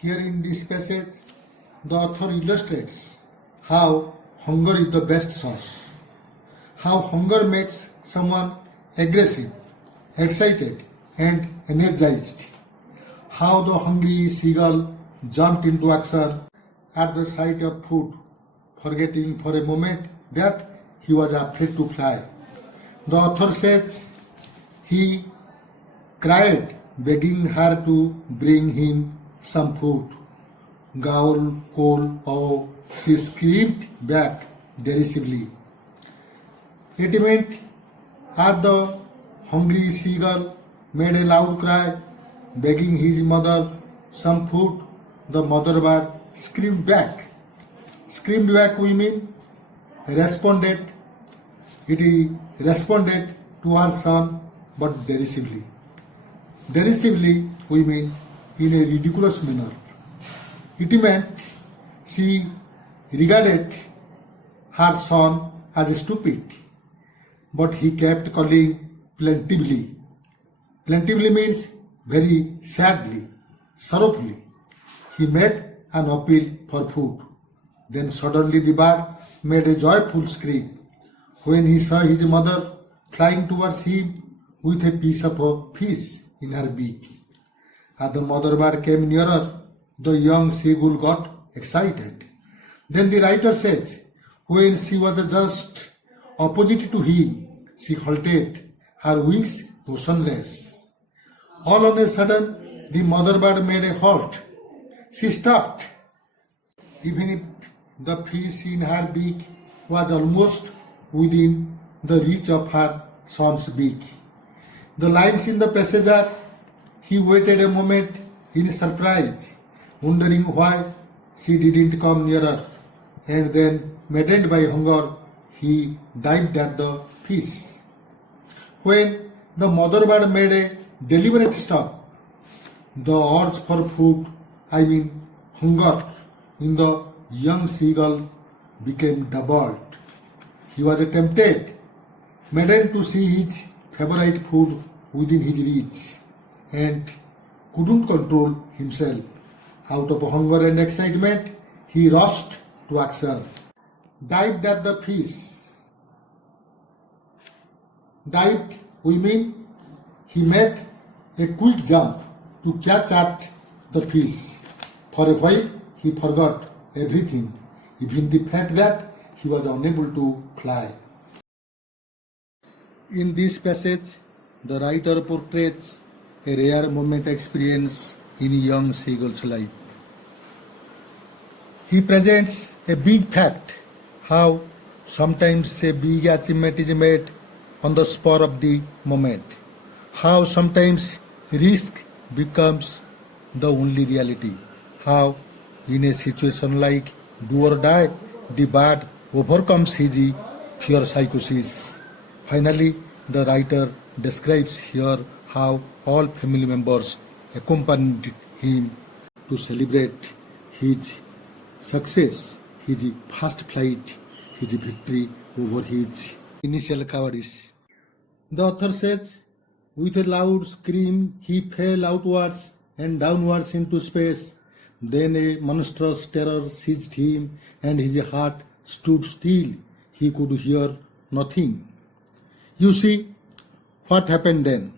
Here in this passage, the author illustrates how hunger is the best sauce, how hunger makes someone aggressive, excited, and energized, how the hungry seagull jumped into action at the sight of food, forgetting for a moment that he was afraid to fly. The author says he cried, begging her to bring him some food. Gaul, coal, oh, she screamed back derisively. It meant as the hungry seagull made a loud cry, begging his mother some food, the mother bird screamed back. Screamed back, we mean responded. It responded to her son, but derisively. Derisively, we mean in a ridiculous manner. It meant she regarded her son as stupid, but he kept calling plaintively. Plaintively means very sadly, sorrowfully. He made an appeal for food. Then suddenly the bird made a joyful scream when he saw his mother flying towards him with a piece of a fish in her beak. As the mother bird came nearer, the young seagull got excited. Then the writer says, when she was just opposite to him, she halted, her wings motionless. All on a sudden, the mother bird made a halt. She stopped. Even if the fish in her beak was almost within the reach of her son's beak. The lines in the passage are, he waited a moment in surprise, wondering why she didn't come nearer, and then, maddened by hunger, he dived at the fish. When the mother bird made a deliberate stop, the urge for food, hunger, in the young seagull became doubled. He was tempted, maddened to see his favorite food within his reach, and couldn't control himself. Out of hunger and excitement, he rushed to action, dived at the fish. Dived, we mean he made a quick jump to catch at the fish. For a while, he forgot everything, even the fact that he was unable to fly. In this passage, the writer portrays a rare moment experience in a young seagull's life. He presents a big fact, how sometimes a big achievement is made on the spur of the moment, how sometimes risk becomes the only reality, how in a situation like do or die, the bird overcomes his fear psychosis. Finally, the writer describes here how all family members accompanied him to celebrate his success, his first flight, his victory over his initial cowardice. The author says, with a loud scream, he fell outwards and downwards into space. Then a monstrous terror seized him, and his heart stood still. He could hear nothing. You see what happened then?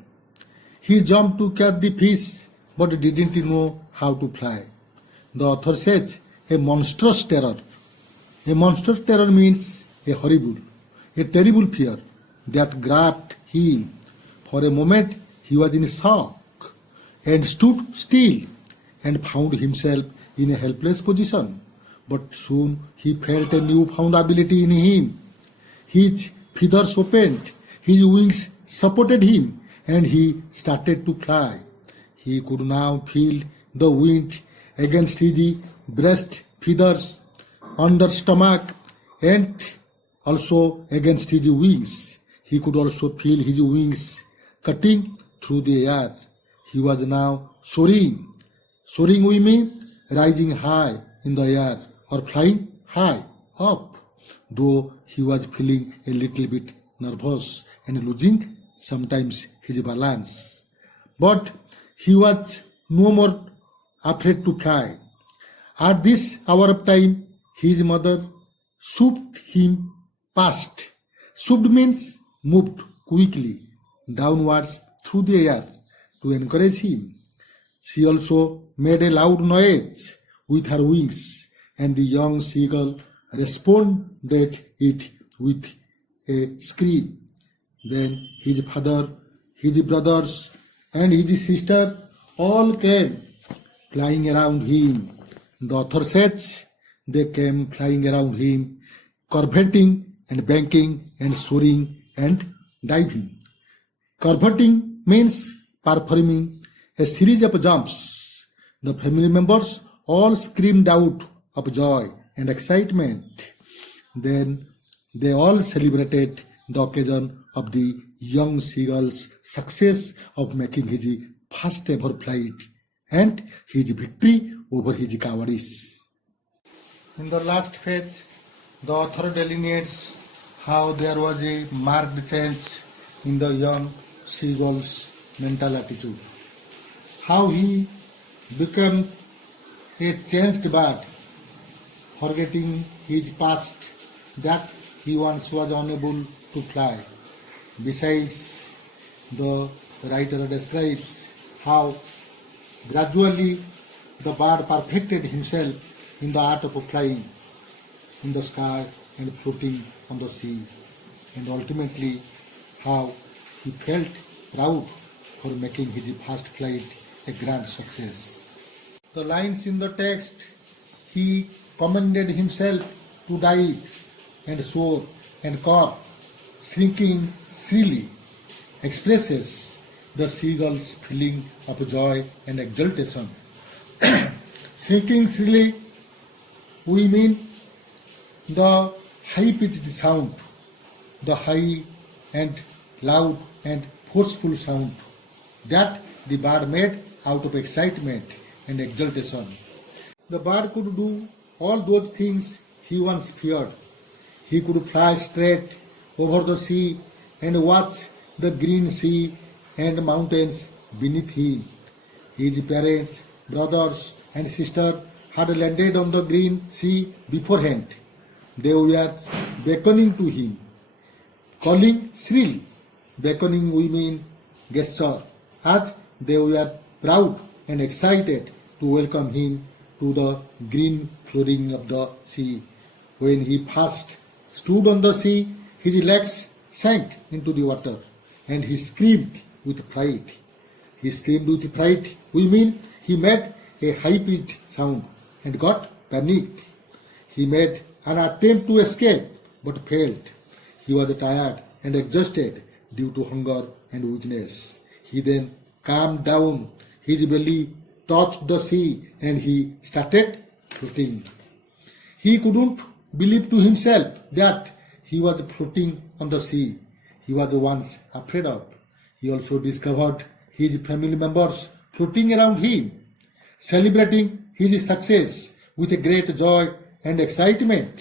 He jumped to catch the fish, but didn't know how to fly. The author says, a monstrous terror. A monstrous terror means a horrible, a terrible fear that grabbed him. For a moment, he was in shock and stood still and found himself in a helpless position. But soon he felt a newfound ability in him. His feathers opened, his wings supported him, and he started to fly. He could now feel the wind against his breast feathers, under stomach, and also against his wings. He could also feel his wings cutting through the air. He was now soaring. Soaring we mean rising high in the air or flying high up, though he was feeling a little bit nervous and losing sometimes his balance. But he was no more afraid to fly. At this hour of time, his mother swooped him past. Swooped means moved quickly downwards through the air to encourage him. She also made a loud noise with her wings, and the young seagull responded it with a scream. Then his father, his brothers, and his sister all came flying around him. The author says they came flying around him, curveting and banking and soaring and diving. Curveting means performing a series of jumps. The family members all screamed out of joy and excitement. Then they all celebrated the occasion of the young seagull's success of making his first ever flight and his victory over his cowardice. In the last page, the author delineates how there was a marked change in the young seagull's mental attitude, how he became a changed bird, forgetting his past, that he once was unable to fly. Besides, the writer describes how gradually the bird perfected himself in the art of flying in the sky and floating on the sea, and ultimately how he felt proud for making his first flight a grand success. The lines in the text, he commended himself to dive and soar and caw, shrinking shrilly, expresses the seagull's feeling of joy and exultation. Shrinking shrilly, we mean the high-pitched sound, the high and loud and forceful sound that the bird made out of excitement and exultation. The bird could do all those things he once feared. He could fly straight over the sea and watch the green sea and mountains beneath him. His parents, brothers, and sister had landed on the green sea beforehand. They were beckoning to him, calling shrill. Beckoning we mean gesture, as they were proud and excited to welcome him to the green flooring of the sea. When he first stood on the sea, his legs sank into the water, and he screamed with fright. He screamed with fright, we mean he made a high-pitched sound and got panicked. He made an attempt to escape but failed. He was tired and exhausted due to hunger and weakness. He then calmed down. His belly touched the sea and he started floating. He couldn't believe to himself that he was floating on the sea he was once afraid of. He also discovered his family members floating around him, celebrating his success with a great joy and excitement.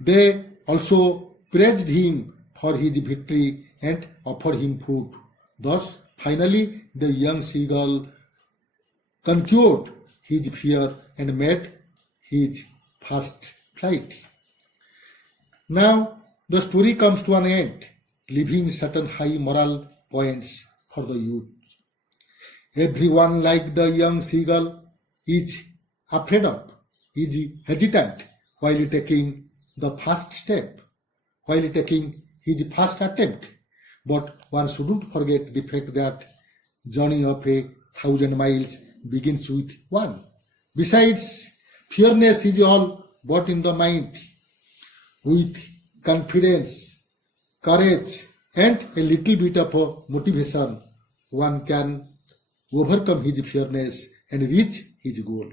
They also praised him for his victory and offered him food. Thus, finally, the young seagull conquered his fear and made his first flight. Now, the story comes to an end, leaving certain high moral points for the youth. Everyone, like the young seagull, is afraid of, is hesitant while taking the first step, while taking his first attempt. But one shouldn't forget the fact that journey of 1,000 miles begins with one. Besides, fearness is all but in the mind. With confidence, courage, and a little bit of motivation, one can overcome his fearness and reach his goal.